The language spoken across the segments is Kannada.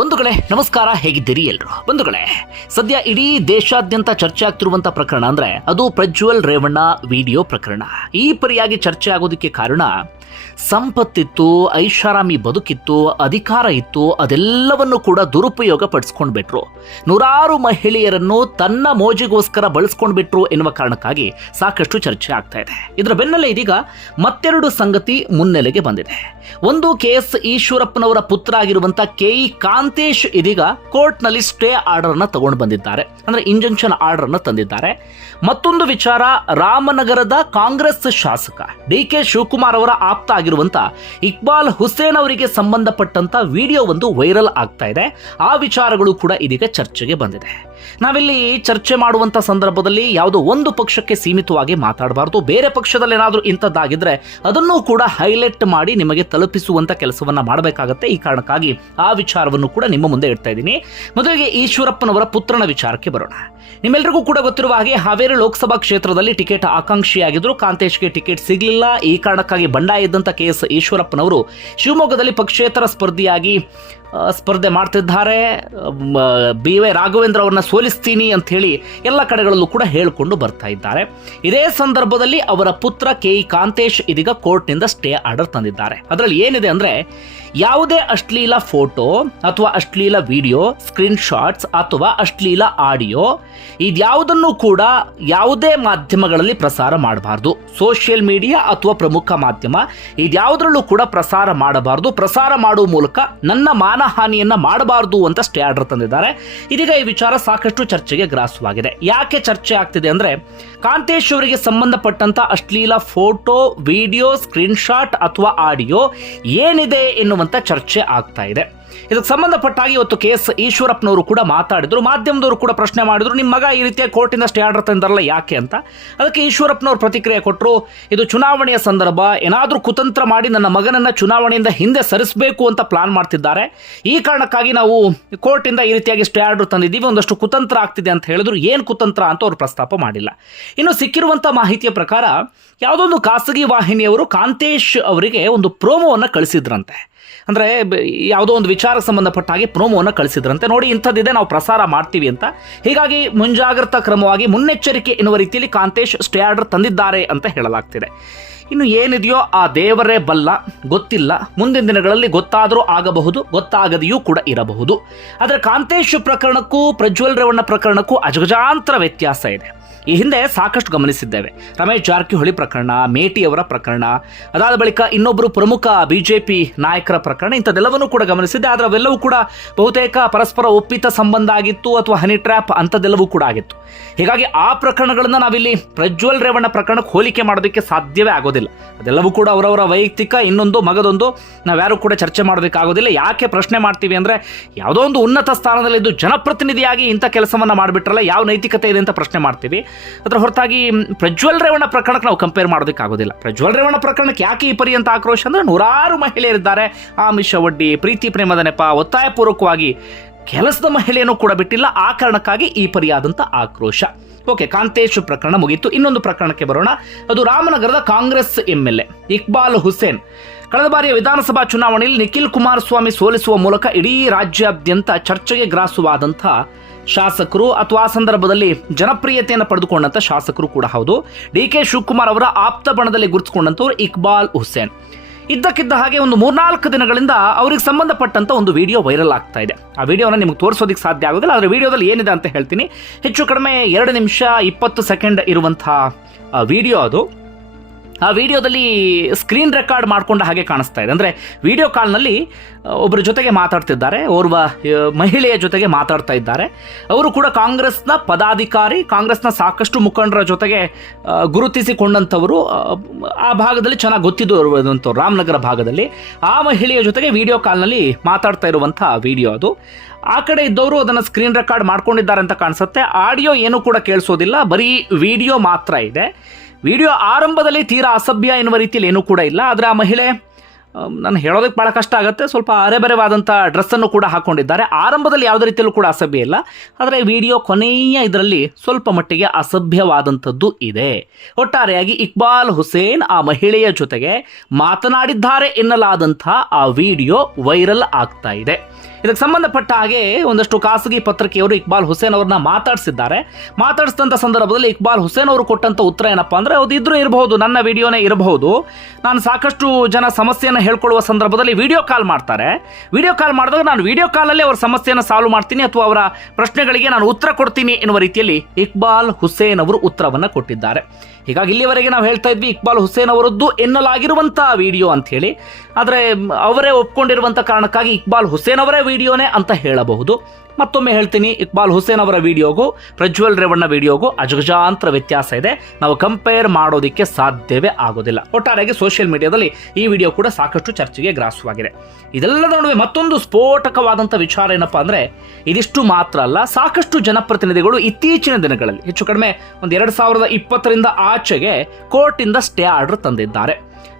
ಬಂಧುಗಳೇ, ನಮಸ್ಕಾರ. ಹೇಗಿದ್ದೀರಿ ಎಲ್ರು? ಬಂಧುಗಳೇ, ಸದ್ಯ ಇಡೀ ದೇಶಾದ್ಯಂತ ಚರ್ಚೆ ಆಗ್ತಿರುವಂತ ಪ್ರಕರಣ ಅಂದ್ರೆ ಅದು ಪ್ರಜ್ವಲ್ ರೇವಣ್ಣ ವಿಡಿಯೋ ಪ್ರಕರಣ. ಈ ಪರಿಯಾಗಿ ಚರ್ಚೆ ಆಗೋದಕ್ಕೆ ಕಾರಣ ಸಂಪತ್ತಿತ್ತು, ಐಷಾರಾಮಿ ಬದುಕಿತ್ತು, ಅಧಿಕಾರ ಇತ್ತು, ಅದೆಲ್ಲವನ್ನು ಕೂಡ ದುರುಪಯೋಗ ಪಡಿಸ್ಕೊಂಡ್ಬಿಟ್ರು. ನೂರಾರು ಮಹಿಳೆಯರನ್ನು ತನ್ನ ಮೋಜಿಗೋಸ್ಕರ ಬಳಸ್ಕೊಂಡ್ಬಿಟ್ರು ಎನ್ನುವ ಕಾರಣಕ್ಕಾಗಿ ಸಾಕಷ್ಟು ಚರ್ಚೆ ಆಗ್ತಾ ಇದೆ. ಇದರ ಬೆನ್ನಲ್ಲೇ ಇದೀಗ ಮತ್ತೆರಡು ಸಂಗತಿ ಮುನ್ನೆಲೆಗೆ ಬಂದಿದೆ. ಒಂದು ಕೆ ಎಸ್ ಈಶ್ವರಪ್ಪನವರ ಪುತ್ರ ಆಗಿರುವಂತ ಕೆ ಇ ಕಾಂತೇಶ್ ಇದೀಗ ಕೋರ್ಟ್ನಲ್ಲಿ ಸ್ಟೇ ಆರ್ಡರ್ ಅನ್ನ ತಗೊಂಡು ಬಂದಿದ್ದಾರೆ. ಅಂದ್ರೆ ಇಂಜಂಕ್ಷನ್ ಆರ್ಡರ್ ಅನ್ನು ತಂದಿದ್ದಾರೆ. ಮತ್ತೊಂದು ವಿಚಾರ, ರಾಮನಗರದ ಕಾಂಗ್ರೆಸ್ ಶಾಸಕ ಡಿ ಕೆ ಶಿವಕುಮಾರ್ ಅವರ ಆಪ್ತ ಆಗಿರುವಂತ ಇಕ್ಬಾಲ್ ಹುಸೇನ್ ಅವರಿಗೆ ಸಂಬಂಧಪಟ್ಟಂತ ವಿಡಿಯೋ ಒಂದು ವೈರಲ್ ಆಗ್ತಾ ಇದೆ. ಆ ವಿಚಾರಗಳು ಕೂಡ ಇದೀಗ ಚರ್ಚೆಗೆ ಬಂದಿದೆ. ನಾವಿಲ್ಲಿ ಚರ್ಚೆ ಮಾಡುವಂತ ಸಂದರ್ಭದಲ್ಲಿ ಯಾವುದೋ ಒಂದು ಪಕ್ಷಕ್ಕೆ ಸೀಮಿತವಾಗಿ ಮಾತಾಡಬಾರದು. ಬೇರೆ ಪಕ್ಷದಲ್ಲಿ ಏನಾದರೂ ಇಂಥದ್ದಾಗಿದ್ರೆ ಅದನ್ನು ಕೂಡ ಹೈಲೈಟ್ ಮಾಡಿ ನಿಮಗೆ ತಲುಪಿಸುವಂತ ಕೆಲಸವನ್ನ ಮಾಡಬೇಕಾಗತ್ತೆ. ಈ ಕಾರಣಕ್ಕಾಗಿ ಆ ವಿಚಾರವನ್ನು ಕೂಡ ನಿಮ್ಮ ಮುಂದೆ ಇಡ್ತಾ ಇದ್ದೀನಿ. ಮೊದಲಿಗೆ ಈಶ್ವರಪ್ಪನವರ ಪುತ್ರನ ವಿಚಾರಕ್ಕೆ ಬರೋಣ. ನಿಮ್ಮೆಲ್ಲರಿಗೂ ಕೂಡ ಗೊತ್ತಿರುವ ಹಾಗೆ ಹಾವೇರಿ ಲೋಕಸಭಾ ಕ್ಷೇತ್ರದಲ್ಲಿ ಟಿಕೆಟ್ ಆಕಾಂಕ್ಷಿಯಾಗಿದ್ರು. ಕಾಂತೇಶ್ಗೆ ಟಿಕೆಟ್ ಸಿಗಲಿಲ್ಲ. ಈ ಕಾರಣಕ್ಕಾಗಿ ಬಂಡಾಯ ಇದ್ದಂಥ ಕೆ ಎಸ್ ಈಶ್ವರಪ್ಪನವರು ಶಿವಮೊಗ್ಗದಲ್ಲಿ ಪಕ್ಷೇತರ ಸ್ಪರ್ಧಿಯಾಗಿ ಸ್ಪರ್ಧೆ ಮಾಡ್ತಿದ್ದಾರೆ. ಬಿ ವೈ ರಾಘವೇಂದ್ರ ಅವ್ರನ್ನ ಸೋಲಿಸ್ತೀನಿ ಅಂತ ಹೇಳಿ ಎಲ್ಲ ಕಡೆಗಳಲ್ಲೂ ಕೂಡ ಹೇಳಿಕೊಂಡು ಬರ್ತಾ ಇದ್ದಾರೆ. ಇದೇ ಸಂದರ್ಭದಲ್ಲಿ ಅವರ ಪುತ್ರ ಕೆ ಇ ಕಾಂತೇಶ್ ಇದೀಗ ಕೋರ್ಟ್ನಿಂದ ಸ್ಟೇ ಆರ್ಡರ್ ತಂದಿದ್ದಾರೆ. ಅದರಲ್ಲಿ ಏನಿದೆ ಅಂದ್ರೆ ಯಾವುದೇ ಅಶ್ಲೀಲ ಫೋಟೋ ಅಥವಾ ಅಶ್ಲೀಲ ವಿಡಿಯೋ, ಸ್ಕ್ರೀನ್ ಶಾಟ್ಸ್ ಅಥವಾ ಅಶ್ಲೀಲ ಆಡಿಯೋ ಇದ್ಯಾವುದನ್ನು ಕೂಡ ಯಾವುದೇ ಮಾಧ್ಯಮಗಳಲ್ಲಿ ಪ್ರಸಾರ ಮಾಡಬಾರ್ದು. ಸೋಷಿಯಲ್ ಮೀಡಿಯಾ ಅಥವಾ ಪ್ರಮುಖ ಮಾಧ್ಯಮ ಇದ್ಯಾವುದರಲ್ಲೂ ಕೂಡ ಪ್ರಸಾರ ಮಾಡಬಾರ್ದು. ಪ್ರಸಾರ ಮಾಡುವ ಮೂಲಕ ನನ್ನ ಮಾನಹಾನಿಯನ್ನ ಮಾಡಬಾರದು ಅಂತ ಸ್ಟೇ ಆರ್ಡರ್ ತಂದಿದ್ದಾರೆ. ಇದೀಗ ಈ ವಿಚಾರ ಸಾಕಷ್ಟು ಚರ್ಚೆಗೆ ಗ್ರಾಸವಾಗಿದೆ. ಯಾಕೆ ಚರ್ಚೆ ಆಗ್ತಿದೆ ಅಂದ್ರೆ ಕಾಂತೇಶ್ ಅವರಿಗೆ ಸಂಬಂಧಪಟ್ಟಂತ ಅಶ್ಲೀಲ ಫೋಟೋ, ವಿಡಿಯೋ, ಸ್ಕ್ರೀನ್ಶಾಟ್ ಅಥವಾ ಆಡಿಯೋ ಏನಿದೆ ಎನ್ನುವಂತ ಚರ್ಚೆ ಆಗ್ತಾ ಇದೆ. ಇದಕ್ಕೆ ಸಂಬಂಧಪಟ್ಟಾಗಿ ಇವತ್ತು ಕೆ ಎಸ್ ಈಶ್ವರಪ್ಪನವರು ಕೂಡ ಮಾತಾಡಿದ್ರು. ಮಾಧ್ಯಮದವರು ಕೂಡ ಪ್ರಶ್ನೆ ಮಾಡಿದ್ರು, ನಿಮ್ಮ ಮಗ ಈ ರೀತಿಯ ಕೋರ್ಟಿಂದ ಸ್ಟೇ ಆರ್ಡರ್ ತಂದರಲ್ಲ ಯಾಕೆ ಅಂತ? ಅದಕ್ಕೆ ಈಶ್ವರಪ್ಪನವರು ಪ್ರತಿಕ್ರಿಯೆ ಕೊಟ್ಟರು ಇದು ಚುನಾವಣೆಯ ಸಂದರ್ಭ, ಏನಾದರೂ ಕುತಂತ್ರ ಮಾಡಿ ನನ್ನ ಮಗನನ್ನು ಚುನಾವಣೆಯಿಂದ ಹಿಂದೆ ಸರಿಸಬೇಕು ಅಂತ ಪ್ಲಾನ್ ಮಾಡ್ತಿದ್ದಾರೆ. ಈ ಕಾರಣಕ್ಕಾಗಿ ನಾವು ಕೋರ್ಟಿಂದ ಈ ರೀತಿಯಾಗಿ ಸ್ಟೇ ಆರ್ಡರ್ ತಂದಿದ್ದೀವಿ, ಒಂದಷ್ಟು ಕುತಂತ್ರ ಆಗ್ತಿದೆ ಅಂತ ಹೇಳಿದ್ರು. ಏನು ಕುತಂತ್ರ ಅಂತ ಅವರು ಪ್ರಸ್ತಾಪ ಮಾಡಿಲ್ಲ. ಇನ್ನು ಸಿಕ್ಕಿರುವಂಥ ಮಾಹಿತಿಯ ಪ್ರಕಾರ ಯಾವುದೊಂದು ಖಾಸಗಿ ವಾಹಿನಿಯವರು ಕಾಂತೇಶ್ ಅವರಿಗೆ ಒಂದು ಪ್ರೋಮೋವನ್ನು ಕಳಿಸಿದ್ರಂತೆ. ಅಂದರೆ ಯಾವುದೋ ಒಂದು ವಿಚಾರಕ್ಕೆ ಸಂಬಂಧಪಟ್ಟ ಹಾಗೆ ಪ್ರೋಮೋವನ್ನು ಕಳಿಸಿದ್ರಂತೆ. ನೋಡಿ, ಇಂಥದ್ದಿದೆ ನಾವು ಪ್ರಸಾರ ಮಾಡ್ತೀವಿ ಅಂತ. ಹೀಗಾಗಿ ಮುಂಜಾಗ್ರತಾ ಕ್ರಮವಾಗಿ ಮುನ್ನೆಚ್ಚರಿಕೆ ಎನ್ನುವ ರೀತಿಯಲ್ಲಿ ಕಾಂತೇಶ್ ಸ್ಟೇ ತಂದಿದ್ದಾರೆ ಅಂತ ಹೇಳಲಾಗ್ತಿದೆ. ಇನ್ನು ಏನಿದೆಯೋ ಆ ದೇವರೇ ಬಲ್ಲ, ಗೊತ್ತಿಲ್ಲ. ಮುಂದಿನ ದಿನಗಳಲ್ಲಿ ಗೊತ್ತಾದರೂ ಆಗಬಹುದು, ಗೊತ್ತಾಗದೆಯೂ ಕೂಡ ಇರಬಹುದು. ಆದರೆ ಕಾಂತೇಶ್ ಪ್ರಕರಣಕ್ಕೂ, ಪ್ರಜ್ವಲ್ ರೇವಣ್ಣ ಪ್ರಕರಣಕ್ಕೂ ಅಜಗಜಾಂತರ ವ್ಯತ್ಯಾಸ ಇದೆ. ಈ ಹಿಂದೆ ಸಾಕಷ್ಟು ಗಮನಿಸಿದ್ದೇವೆ. ರಮೇಶ್ ಜಾರಕಿಹೊಳಿ ಪ್ರಕರಣ, ಮೇಟಿಯವರ ಪ್ರಕರಣ, ಅದಾದ ಬಳಿಕ ಇನ್ನೊಬ್ಬರು ಪ್ರಮುಖ ಬಿಜೆಪಿ ನಾಯಕರ ಪ್ರಕರಣ, ಇಂಥದ್ದೆಲ್ಲವನ್ನೂ ಕೂಡ ಗಮನಿಸಿದ್ದೆ. ಆದರೆ ಅವೆಲ್ಲವೂ ಕೂಡ ಬಹುತೇಕ ಪರಸ್ಪರ ಒಪ್ಪಿತ ಸಂಬಂಧ ಆಗಿತ್ತು ಅಥವಾ ಹನಿ ಟ್ರ್ಯಾಪ್ ಅಂಥದ್ದೆಲ್ಲವೂ ಕೂಡ ಆಗಿತ್ತು. ಹೀಗಾಗಿ ಆ ಪ್ರಕರಣಗಳನ್ನು ನಾವಿಲ್ಲಿ ಪ್ರಜ್ವಲ್ ರೇವಣ್ಣ ಪ್ರಕರಣಕ್ಕೆ ಹೋಲಿಕೆ ಮಾಡೋದಕ್ಕೆ ಸಾಧ್ಯವೇ ಆಗೋದಿಲ್ಲ. ಅದೆಲ್ಲವೂ ಕೂಡ ಅವರವರ ವೈಯಕ್ತಿಕ, ಇನ್ನೊಂದು ಮಗದೊಂದು ನಾವ್ಯಾರು ಕೂಡ ಚರ್ಚೆ ಮಾಡೋದಕ್ಕಾಗೋದಿಲ್ಲ ಯಾಕೆ ಪ್ರಶ್ನೆ ಮಾಡ್ತೀವಿ ಅಂದರೆ ಯಾವುದೋ ಒಂದು ಉನ್ನತ ಸ್ಥಾನದಲ್ಲಿದ್ದು ಜನಪ್ರತಿನಿಧಿಯಾಗಿ ಇಂಥ ಕೆಲಸವನ್ನು ಮಾಡಿಬಿಟ್ರಲ್ಲ, ಯಾವ ನೈತಿಕತೆ ಇದೆ ಅಂತ ಪ್ರಶ್ನೆ ಮಾಡ್ತೀವಿ. ಅದರ ಹೊರತಾಗಿ ಪ್ರಜ್ವಲ್ ರೇವಣ್ಣ ಪ್ರಕರಣಕ್ಕೆ ನಾವು ಕಂಪೇರ್ ಮಾಡೋದಕ್ಕಾಗೋದಿಲ್ಲ ಪ್ರಜ್ವಲ್ ರೇವಣ್ಣ ಪ್ರಕರಣಕ್ಕೆ ಯಾಕೆ ಈ ಪರ್ಯಂತ ಆಕ್ರೋಶ ಅಂದರೆ ನೂರಾರು ಮಹಿಳೆಯರಿದ್ದಾರೆ ಆಮಿಷ, ಒಡ್ಡಿ, ಪ್ರೀತಿ, ಪ್ರೇಮದ ನೆಪ ಒತ್ತಾಯಪೂರ್ವಕವಾಗಿ ಕೆಲಸದ ಮಹಿಳೆಯನ್ನು ಕೂಡ ಬಿಟ್ಟಿಲ್ಲ. ಆ ಕಾರಣಕ್ಕಾಗಿ ಈ ಪರಿಯಾದಂಥ ಆಕ್ರೋಶ. ಓಕೆ ಕಾಂತೇಶ್ ಪ್ರಕರಣ ಮುಗೀತು. ಇನ್ನೊಂದು ಪ್ರಕರಣಕ್ಕೆ ಬರೋಣ. ಅದು ರಾಮನಗರದ Congress M L A Iqbal Hussain. ಕಳೆದ ಬಾರಿಯ ವಿಧಾನಸಭಾ ಚುನಾವಣೆಯಲ್ಲಿ ನಿಖಿಲ್ ಕುಮಾರಸ್ವಾಮಿ ಸೋಲಿಸುವ ಮೂಲಕ ಇಡೀ ರಾಜ್ಯಾದ್ಯಂತ ಚರ್ಚೆಗೆ ಗ್ರಾಸವಾದಂಥ ಶಾಸಕರು ಅಥವಾ ಆ ಸಂದರ್ಭದಲ್ಲಿ ಜನಪ್ರಿಯತೆಯನ್ನು ಪಡೆದುಕೊಂಡಂಥ ಶಾಸಕರು ಕೂಡ ಹೌದು. ಡಿ ಕೆ ಶಿವಕುಮಾರ್ ಅವರ ಆಪ್ತ ಬಣದಲ್ಲಿ ಗುರುತಿಸಿಕೊಂಡಂಥವ್ರು ಇಕ್ಬಾಲ್ ಹುಸೇನ್. ಇದ್ದಕ್ಕಿದ್ದ ಹಾಗೆ ಒಂದು ಮೂರ್ನಾಲ್ಕು ದಿನಗಳಿಂದ ಅವ್ರಿಗೆ ಸಂಬಂಧಪಟ್ಟಂತ ಒಂದು ವಿಡಿಯೋ ವೈರಲ್ ಆಗ್ತಾ ಇದೆ. ಆ ವಿಡಿಯೋನ ನಿಮ್ಗೆ ತೋರಿಸೋದಕ್ಕೆ ಸಾಧ್ಯ ಆಗೋದಿಲ್ಲ, ಆದರೆ ವಿಡಿಯೋದಲ್ಲಿ ಏನಿದೆ ಅಂತ ಹೇಳ್ತೀನಿ. ಹೆಚ್ಚು ಕಡಿಮೆ ಎರಡು ನಿಮಿಷ ಇಪ್ಪತ್ತು ಸೆಕೆಂಡ್ ಇರುವಂತಹ ವಿಡಿಯೋ ಅದು. ಆ ವಿಡಿಯೋದಲ್ಲಿ ಸ್ಕ್ರೀನ್ ರೆಕಾರ್ಡ್ ಮಾಡ್ಕೊಂಡ ಹಾಗೆ ಕಾಣಿಸ್ತಾ ಇದೆ. ಅಂದರೆ ವಿಡಿಯೋ ಕಾಲ್ನಲ್ಲಿ ಒಬ್ಬರ ಜೊತೆಗೆ ಮಾತಾಡ್ತಿದ್ದಾರೆ ಓರ್ವ ಮಹಿಳೆಯ ಜೊತೆಗೆ ಮಾತಾಡ್ತಾ ಇದ್ದಾರೆ. ಅವರು ಕೂಡ ಕಾಂಗ್ರೆಸ್ನ ಪದಾಧಿಕಾರಿ ಕಾಂಗ್ರೆಸ್ನ ಸಾಕಷ್ಟು ಮುಖಂಡರ ಜೊತೆಗೆ ಗುರುತಿಸಿಕೊಂಡಂಥವರು ಆ, ಆ ಭಾಗದಲ್ಲಿ ಚೆನ್ನಾಗಿ ಗೊತ್ತಿದ್ದು ರಾಮನಗರ ಭಾಗದಲ್ಲಿ. ಆ ಮಹಿಳೆಯ ಜೊತೆಗೆ ವಿಡಿಯೋ ಕಾಲ್ನಲ್ಲಿ ಮಾತಾಡ್ತಾ ಇರುವಂಥ ವಿಡಿಯೋ ಅದು. ಆ ಕಡೆ ಇದ್ದವರು ಅದನ್ನು ಸ್ಕ್ರೀನ್ ರೆಕಾರ್ಡ್ ಮಾಡ್ಕೊಂಡಿದ್ದಾರೆ ಅಂತ ಕಾಣಿಸುತ್ತೆ. ಆಡಿಯೋ ಏನೂ ಕೂಡ ಕೇಳಿಸೋದಿಲ್ಲ ಬರೀ ವಿಡಿಯೋ ಮಾತ್ರ ಇದೆ. ವಿಡಿಯೋ ಆರಂಭದಲ್ಲಿ ತೀರಾ ಅಸಭ್ಯ ಎನ್ನುವ ರೀತಿಯಲ್ಲಿ ಏನೂ ಕೂಡ ಇಲ್ಲ. ಆದರೆ ಆ ಮಹಿಳೆ ನಾನು ಹೇಳೋದಕ್ಕೆ ಭಾಳ ಕಷ್ಟ ಆಗುತ್ತೆ. ಸ್ವಲ್ಪ ಅರೆಬರೆವಾದಂಥ ಡ್ರೆಸ್ಸನ್ನು ಕೂಡ ಹಾಕ್ಕೊಂಡಿದ್ದಾರೆ ಆರಂಭದಲ್ಲಿ ಯಾವುದೇ ರೀತಿಯಲ್ಲೂ ಕೂಡ ಅಸಭ್ಯ ಇಲ್ಲ. ಆದರೆ ವಿಡಿಯೋ ಕೊನೆಯ ಇದರಲ್ಲಿ ಸ್ವಲ್ಪ ಮಟ್ಟಿಗೆ ಅಸಭ್ಯವಾದಂಥದ್ದು ಇದೆ. ಒಟ್ಟಾರೆಯಾಗಿ ಇಕ್ಬಾಲ್ ಹುಸೇನ್ ಆ ಮಹಿಳೆಯ ಜೊತೆಗೆ ಮಾತನಾಡಿದ್ದಾರೆ ಎನ್ನಲಾದಂಥ ಆ ವಿಡಿಯೋ ವೈರಲ್ ಆಗ್ತಾ ಇದೆ. ಇದಕ್ಕೆ ಸಂಬಂಧಪಟ್ಟ ಹಾಗೆ ಒಂದಷ್ಟು ಖಾಸಗಿ ಪತ್ರಿಕೆಯವರು ಇಕ್ಬಾಲ್ ಹುಸೇನ್ ಅವ್ರನ್ನ ಮಾತಾಡಿಸಿದ್ದಾರೆ. ಮಾತಾಡಿಸಿದಂಥ ಸಂದರ್ಭದಲ್ಲಿ ಇಕ್ಬಾಲ್ ಹುಸೇನ್ ಅವರು ಕೊಟ್ಟಂತ ಉತ್ತರ ಏನಪ್ಪಾ ಅಂದ್ರೆ, ಅದು ಇದ್ರೂ ಇರಬಹುದು, ನನ್ನ ವಿಡಿಯೋನೇ ಇರಬಹುದು. ನಾನು ಸಾಕಷ್ಟು ಜನ ಸಮಸ್ಯೆಯನ್ನು ಹೇಳ್ಕೊಳ್ಳುವ ಸಂದರ್ಭದಲ್ಲಿ ವಿಡಿಯೋ ಕಾಲ್ ಮಾಡ್ತಾರೆ. ವಿಡಿಯೋ ಕಾಲ್ ಮಾಡಿದಾಗ ನಾನು ವಿಡಿಯೋ ಕಾಲಲ್ಲಿ ಅವರ ಸಮಸ್ಯೆಯನ್ನು ಸಾಲ್ವ್ ಮಾಡ್ತೀನಿ ಅಥವಾ ಅವರ ಪ್ರಶ್ನೆಗಳಿಗೆ ನಾನು ಉತ್ತರ ಕೊಡ್ತೀನಿ ಎನ್ನುವ ರೀತಿಯಲ್ಲಿ ಇಕ್ಬಾಲ್ ಹುಸೇನ್ ಅವರು ಉತ್ತರವನ್ನು ಕೊಟ್ಟಿದ್ದಾರೆ. ಹೀಗಾಗಿ ಇಲ್ಲಿವರೆಗೆ ನಾವು ಹೇಳ್ತಾ ಇದ್ವಿ, ಇಕ್ಬಾಲ್ ಹುಸೇನ್ ಅವರದ್ದು ಎನ್ನಲಾಗಿರುವಂತಹ ವಿಡಿಯೋ ಅಂತ ಹೇಳಿ ಆದರೆ ಅವರೇ ಒಪ್ಕೊಂಡಿರುವಂಥ ಕಾರಣಕ್ಕಾಗಿ ಇಕ್ಬಾಲ್ ಹುಸೇನ್ ಅವರೇ ವಿಡಿಯೋನೇ ಅಂತ ಹೇಳಬಹುದು. ಮತ್ತೊಮ್ಮೆ ಹೇಳ್ತೀನಿ, ಇಕ್ಬಾಲ್ ಹುಸೇನ್ ಅವರ ವಿಡಿಯೋಗೂ, ಪ್ರಜ್ವಲ್ ರೇವಣ್ಣ ವಿಡಿಯೋಗೂ ಅಜಗಜಾಂತರ ವ್ಯತ್ಯಾಸ ಇದೆ. ನಾವು ಕಂಪೇರ್ ಮಾಡೋದಕ್ಕೆ ಸಾಧ್ಯವೇ ಆಗೋದಿಲ್ಲ. ಒಟ್ಟಾರೆಯಾಗಿ ಸೋಷಿಯಲ್ ಮೀಡಿಯಾದಲ್ಲಿ ಈ ವಿಡಿಯೋ ಕೂಡ ಸಾಕಷ್ಟು ಚರ್ಚೆಗೆ ಗ್ರಾಸವಾಗಿದೆ. ಇದೆಲ್ಲದ ನಡುವೆ ಮತ್ತೊಂದು ಸ್ಫೋಟಕವಾದಂಥ ವಿಚಾರ ಏನಪ್ಪಾ ಅಂದರೆ, ಇದಿಷ್ಟು ಮಾತ್ರ ಅಲ್ಲ, ಸಾಕಷ್ಟು ಜನಪ್ರತಿನಿಧಿಗಳು ಇತ್ತೀಚಿನ ದಿನಗಳಲ್ಲಿ, ಹೆಚ್ಚು ಕಡಿಮೆ ಒಂದು ಎರಡು ಸಾವಿರದ ಇಪ್ಪತ್ತರಿಂದ ಆಚೆಗೆ ಕೋರ್ಟಿಂದ ಸ್ಟೇ ಆರ್ಡರ್ ತಂದಿದ್ದಾರೆ.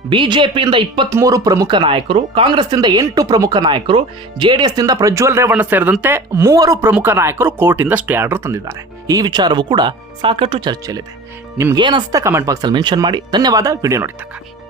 ಬಿಜೆಪಿಯಿಂದ ಇಪ್ಪತ್ಮೂರು ಪ್ರಮುಖ ನಾಯಕರು ಕಾಂಗ್ರೆಸ್ನಿಂದ ಎಂಟು ಪ್ರಮುಖ ನಾಯಕರು ಜೆಡಿಎಸ್ನಿಂದ ಪ್ರಜ್ವಲ್ ರೇವಣ್ಣ ಸೇರಿದಂತೆ ಮೂವರು ಪ್ರಮುಖ ನಾಯಕರು ಕೋರ್ಟಿಂದ ಸ್ಟೇ ಆರ್ಡರ್ ತಂದಿದ್ದಾರೆ. ಈ ವಿಚಾರವೂ ಕೂಡ ಸಾಕಷ್ಟು ಚರ್ಚೆಯಲ್ಲಿದೆ. ನಿಮ್ಗೇನನ್ಸುತ್ತೆ ಕಮೆಂಟ್ ಬಾಕ್ಸಲ್ಲಿ ಮೆನ್ಷನ್ ಮಾಡಿ. ಧನ್ಯವಾದ. ವಿಡಿಯೋ ನೋಡಿದ್ದಕ್ಕಾಗಿ.